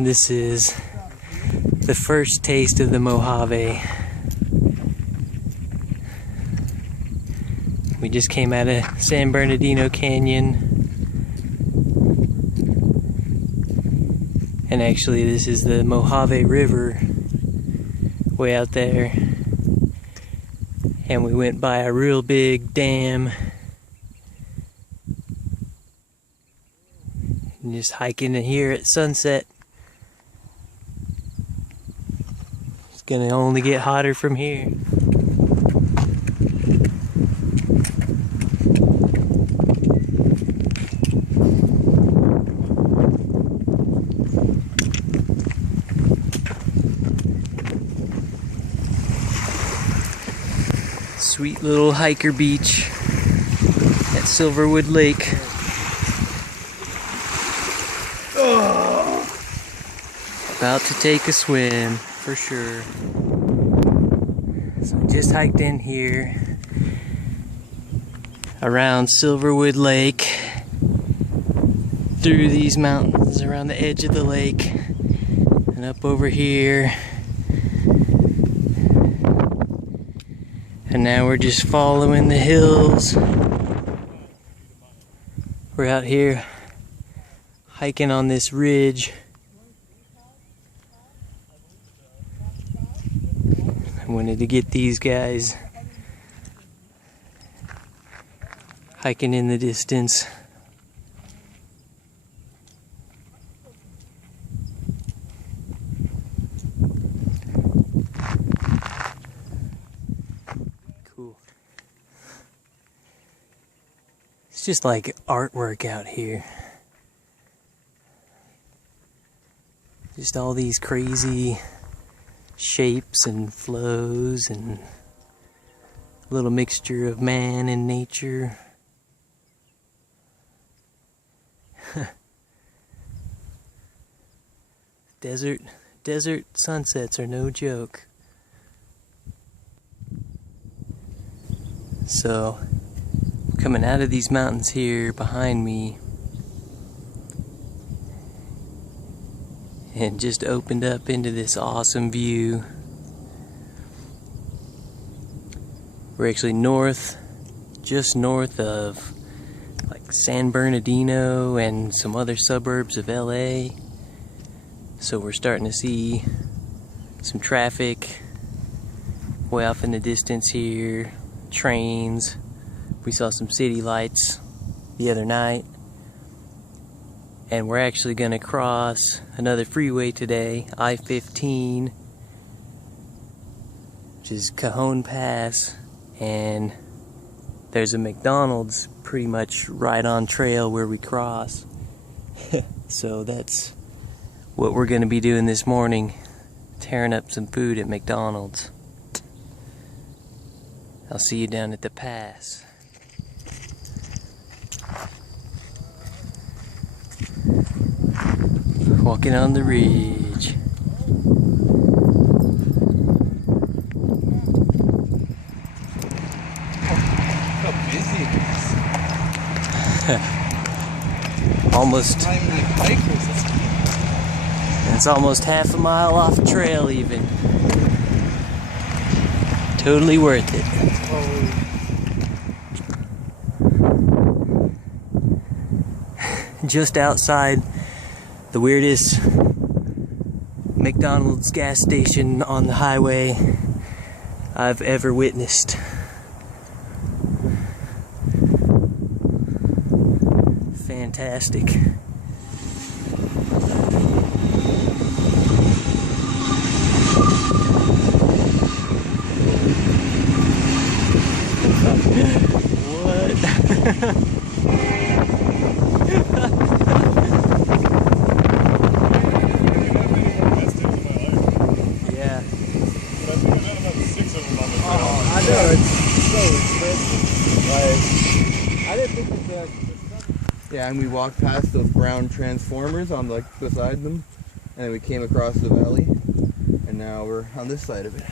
This is the first taste of the Mojave. We just came out of San Bernardino Canyon. And actually this is the Mojave River way out there. And we went by a real big dam. And just hiking in here at sunset. It's gonna only get hotter from here. Sweet little hiker beach at Silverwood Lake. About to take a swim for sure. So I just hiked in here around Silverwood Lake, through these mountains around the edge of the lake, and up over here. And now we're just following the hills. We're out here hiking on this ridge. I wanted to get these guys hiking in the distance. Cool. It's just like artwork out here. Just all these crazy shapes and flows and a little mixture of man and nature. Desert sunsets are no joke. So, coming out of these mountains here behind me, and just opened up into this awesome view. We're actually just north of like San Bernardino and some other suburbs of LA. So we're starting to see some traffic way off in the distance here, trains. We saw some city lights the other night. And we're actually going to cross another freeway today, I-15, which is Cajon Pass, and there's a McDonald's pretty much right on trail where we cross. So that's what we're going to be doing this morning, tearing up some food at McDonald's. I'll see you down at the pass. Walking on the ridge. How busy it is. Almost. It's almost half a mile off trail even. Totally worth it. Just outside the weirdest McDonald's gas station on the highway I've ever witnessed. Fantastic. What? Yeah, and we walked past those brown transformers on like beside them, and then we came across the valley, and now we're on this side of it.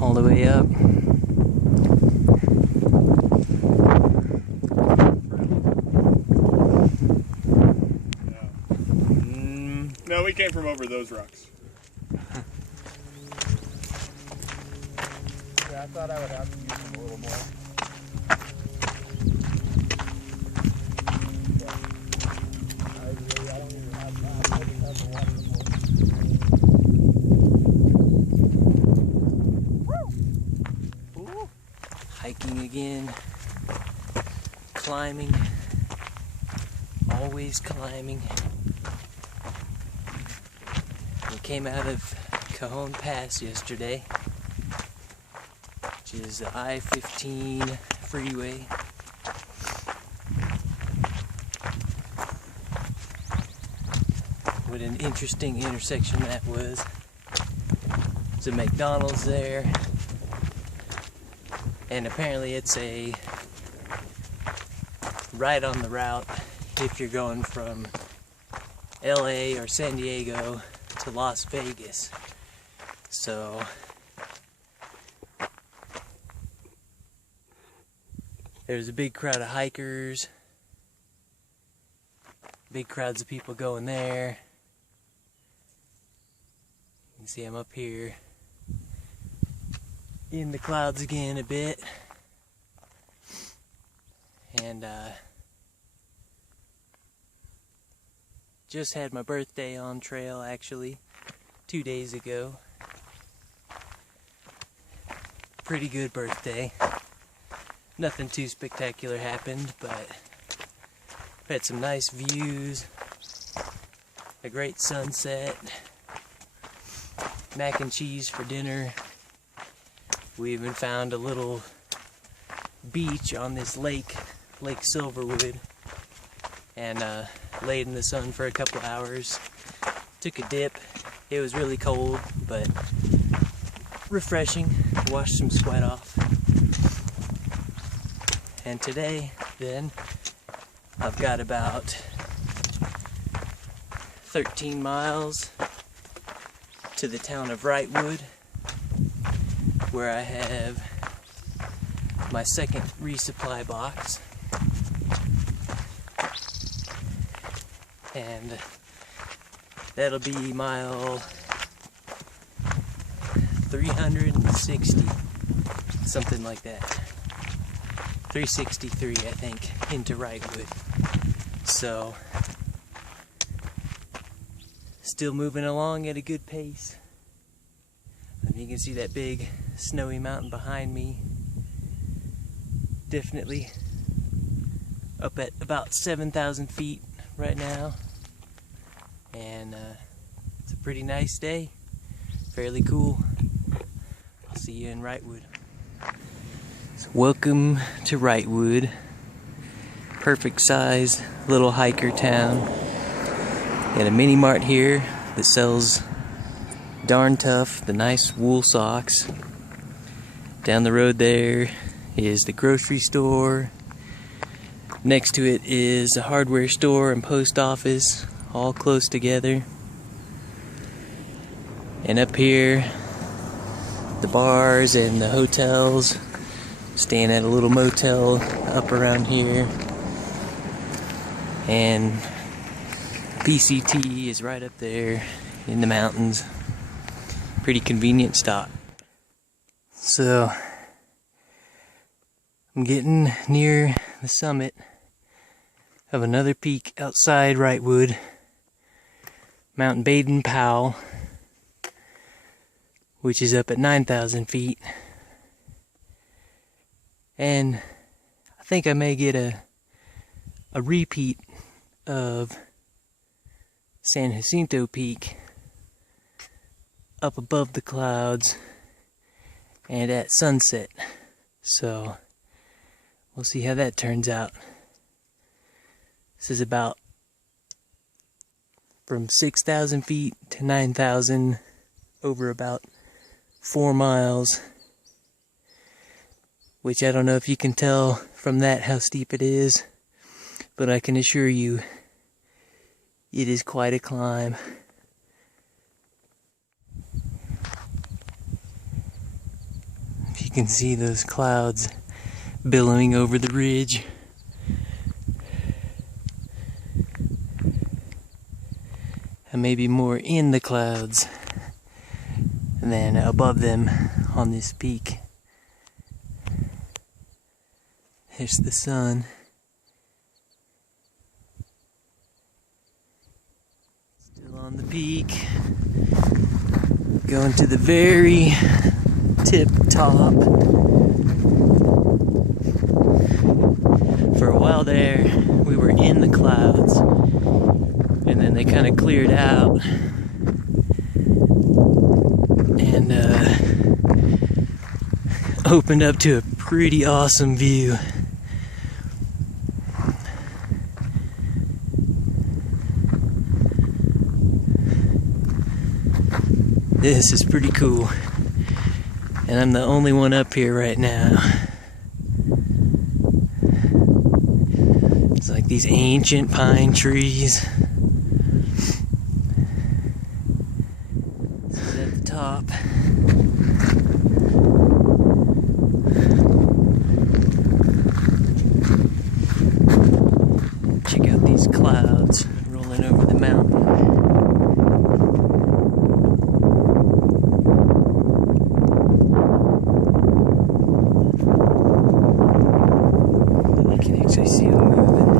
All the way up. No, we came from over those rocks. Yeah, I thought I would have to use them a little more. I don't even have maps. I just have the water Ooh. Hiking again. Climbing. Always climbing. We came out of Cajon Pass yesterday, which is the I-15 freeway. What an interesting intersection that was. There's a McDonald's there, and apparently it's a right on the route if you're going from LA or San Diego to Las Vegas. So there's a big crowd of hikers, big crowds of people going there. You can see I'm up here in the clouds again a bit, and just had my birthday on trail actually 2 days ago. Pretty good birthday. Nothing too spectacular happened, but had some nice views, a great sunset, mac and cheese for dinner. We even found a little beach on this lake, Lake Silverwood, and laid in the sun for a couple hours. Took a dip. It was really cold, but refreshing. Washed some sweat off. And today, then, I've got about 13 miles to the town of Wrightwood, where I have my second resupply box. And that'll be mile 360, something like that. 363, I think, into Wrightwood. So, still moving along at a good pace. And you can see that big snowy mountain behind me. Definitely up at about 7,000 feet right now. And it's a pretty nice day. Fairly cool. I'll see you in Wrightwood. So welcome to Wrightwood. Perfect size little hiker town. Got a mini mart here that sells Darn Tough, the nice wool socks. Down the road there is the grocery store. Next to it is a hardware store and post office, all close together. And up here, the bars and the hotels. Staying at a little motel up around here. And PCT is right up there in the mountains. Pretty convenient stop. So, I'm getting near the summit of another peak outside Wrightwood, Mount Baden-Powell, which is up at 9,000 feet. And I think I may get a repeat of San Jacinto Peak up above the clouds and at sunset. So we'll see how that turns out. This is about from 6,000 feet to 9,000 over about 4 miles. Which I don't know if you can tell from that how steep it is, but I can assure you it is quite a climb. If you can see those clouds billowing over the ridge. and maybe more in the clouds than above them on this peak. There's the sun. Still on the peak. Going to the very tip top. For a while there, we were in the clouds, and then they kind of cleared out, and opened up to a pretty awesome view. This is pretty cool, and I'm the only one up here right now. It's like these ancient pine trees. This is at the top. Check out these clouds rolling over the mountain. I can actually see them moving.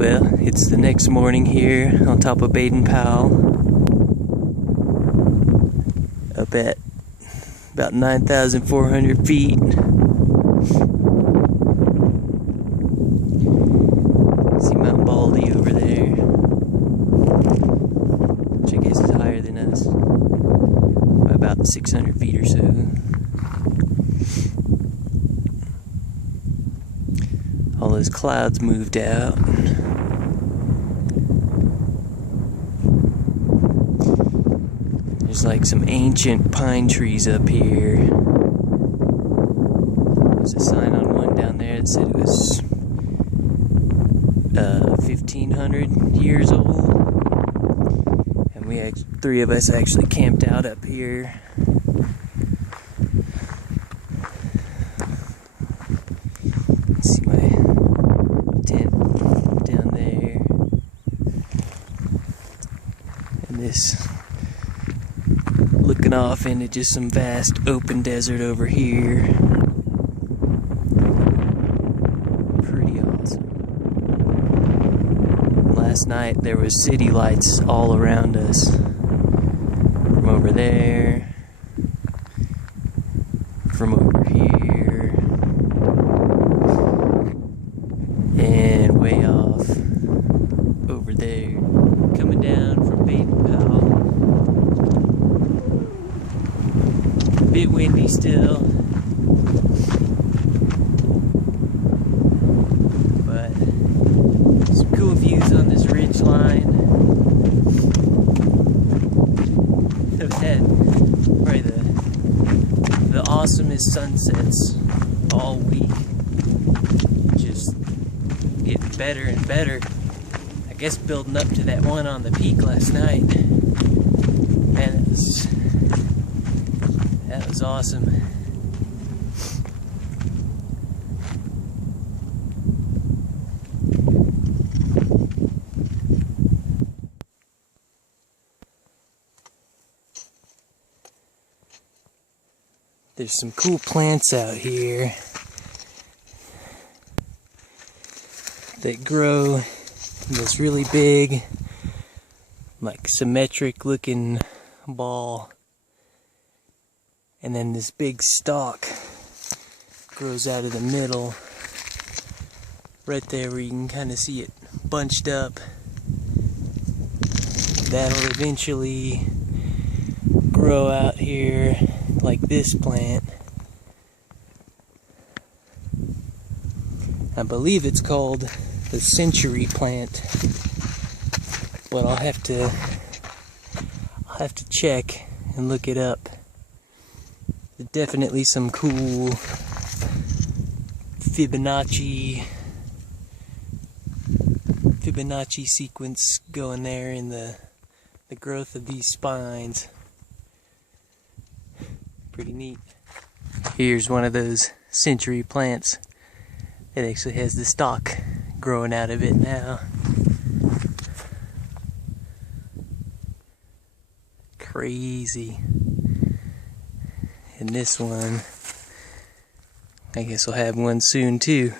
Well, it's the next morning here on top of Baden-Powell, up at about 9,400 feet. See Mount Baldy over there, which I guess is higher than us by about 600 feet or so. All those clouds moved out. There's like some ancient pine trees up here. There's a sign on one down there that said it was 1,500 years old. And three of us actually camped out up here. See my tent down there, and this looking off into just some vast open desert over here. Pretty awesome. Last night there was city lights all around us, from over there, from over here, and way off over there, coming down from Baden-Powell. A bit windy still, but some cool views on this ridge line. I've had probably the awesomest sunsets all week. Just getting better and better. I guess building up to that one on the peak last night. Man, that was awesome. There's some cool plants out here that grow in this really big, like symmetric looking ball, and then this big stalk grows out of the middle right there where you can kind of see it bunched up. That'll eventually grow out here like this plant. I believe it's called the century plant, but I'll have to check and look it up. There's definitely some cool Fibonacci sequence going there in the growth of these spines. Pretty neat. Here's one of those century plants. It actually has the stalk growing out of it now. Crazy. And this one, I guess we'll have one soon too.